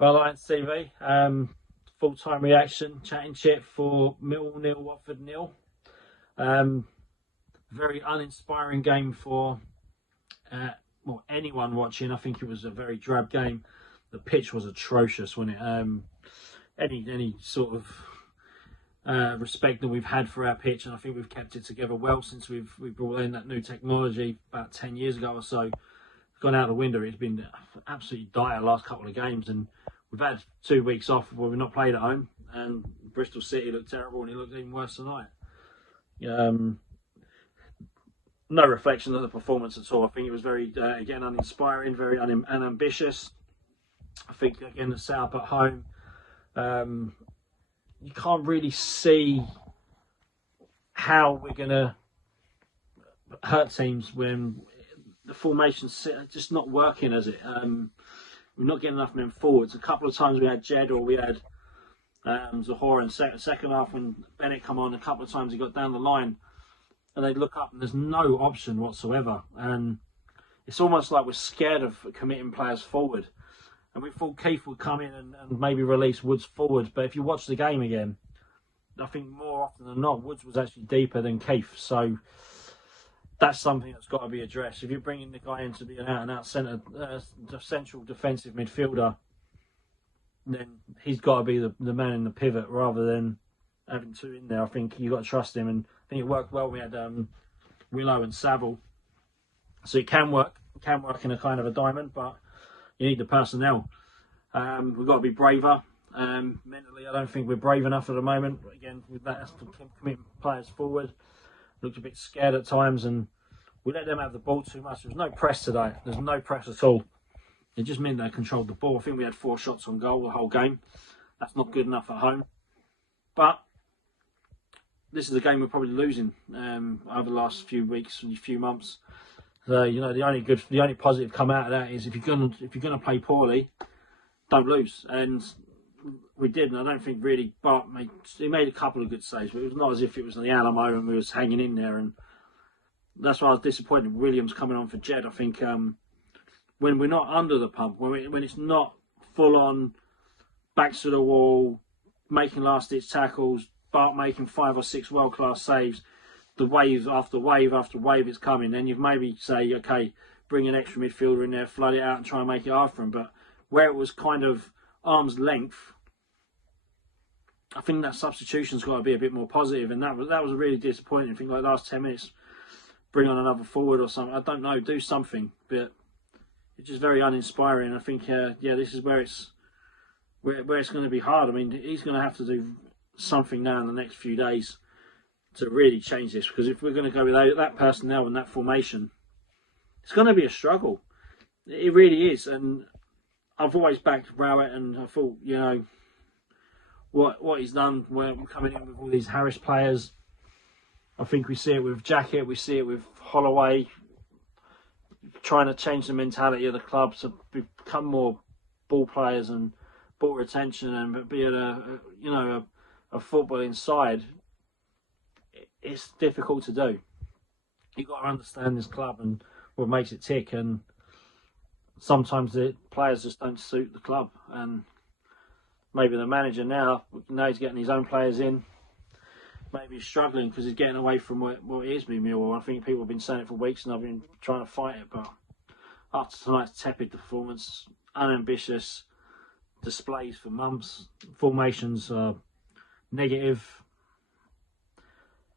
Well, Lions TV, full-time reaction, chatting Chit for Millwall 0, Watford 0. Um, very uninspiring game for anyone watching. I think it was a very drab game. The pitch was atrocious, wasn't it? Any sort of respect that we've had for our pitch, and I think we've kept it together well since we brought in that new technology about 10 years ago or so. It's gone out the window. It's been absolutely dire last couple of games, and we've had 2 weeks off where we've not played at home, and Bristol City looked terrible, and it looked even worse tonight. No reflection of the performance at all. I think it was very, again, uninspiring, very unambitious. I think, again, the setup at home, you can't really see how we're going to hurt teams when the formation's just not working, as it. We're not getting enough men forwards. A couple of times we had Jed or we had Zahora in second half when Bennett come on. A couple of times he got down the line and they'd look up and there's no option whatsoever. And it's almost like we're scared of committing players forward. And we thought Keith would come in and maybe release Woods forward. But if you watch the game again, I think more often than not, Woods was actually deeper than Keith. So that's something that's got to be addressed. If you're bringing the guy in to be an out-and-out central defensive midfielder, then he's got to be the man in the pivot rather than having two in there. I think you've got to trust him, and I think it worked well. We had Willow and Saville, so it can work. It can work in a kind of a diamond, but you need the personnel. We've got to be braver. Mentally, I don't think we're brave enough at the moment. Again, with that, committing players forward. Looked a bit scared at times, and we let them have the ball too much. There was no press today. There's no press at all. It just meant they controlled the ball. I think we had 4 shots on goal the whole game. That's not good enough at home. But this is a game we're probably losing over the last few weeks, few months. So the only positive come out of that is if you're gonna play poorly, don't lose. And we did, and I don't think really Bart made a couple of good saves, but it was not as if it was in the Alamo and we was hanging in there. And that's why I was disappointed with Williams coming on for Jed. I think when we're not under the pump, when it's not full on backs to the wall, making last ditch tackles, Bart making 5 or 6 world class saves, the wave after wave after wave is coming, then you've maybe say, okay, bring an extra midfielder in there, flood it out and try and make it hard for him. But where it was kind of arm's length, I think that substitution's got to be a bit more positive, and that was really disappointing. I think like last 10 minutes, bring on another forward or something. I don't know, do something, but it's just very uninspiring. I think this is where it's going to be hard. I mean, he's going to have to do something now in the next few days to really change this, because if we're going to go with that personnel and that formation, it's going to be a struggle. It really is. And I've always backed Rowett, and I thought, what he's done, we're coming in with all these Harris players. I think we see it with Jacket, we see it with Holloway, trying to change the mentality of the club to become more ball players and ball retention and be a footballing side. It's difficult to do. You've got to understand this club and what makes it tick, and sometimes the players just don't suit the club. And maybe the manager now he's getting his own players in. Maybe he's struggling because he's getting away from what it is with Millwall. I think people have been saying it for weeks and I've been trying to fight it. But after tonight's tepid performance, unambitious displays for months, formations are negative.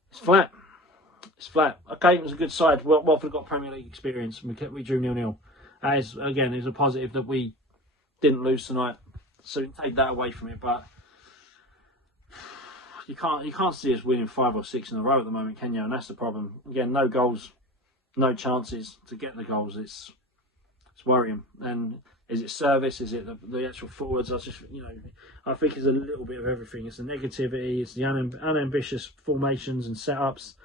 It's flat. It's flat. Okay, it was a good side. Watford got Premier League experience. We drew 0-0. Again, it was a positive that we didn't lose tonight. So you can take that away from it, but you can't see us winning 5 or 6 in a row at the moment, can you? And that's the problem. Again, no goals, no chances to get the goals. It's worrying. And is it service? Is it the actual forwards? I think it's a little bit of everything. It's the negativity. It's the unambitious formations and setups.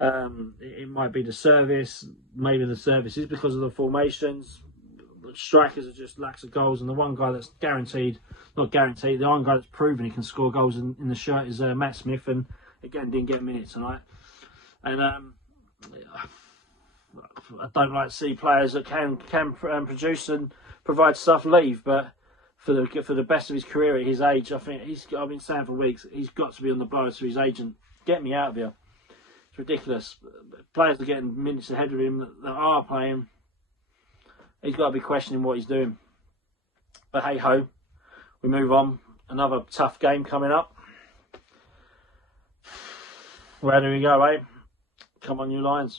It might be the service. Maybe the service is because of the formations. The strikers are just lacks of goals, and the one guy that's the one guy that's proven he can score goals in the shirt is Matt Smith, and again didn't get a minute tonight. And I don't like to see players that can produce and provide stuff leave, but for the best of his career at his age. I think I've been saying for weeks, he's got to be on the blower to his agent. Get me out of here. It's ridiculous. Players are getting minutes ahead of him that are playing. He's got to be questioning what he's doing. But hey ho, we move on. Another tough game coming up. Where do we go, eh? Come on, you Lions.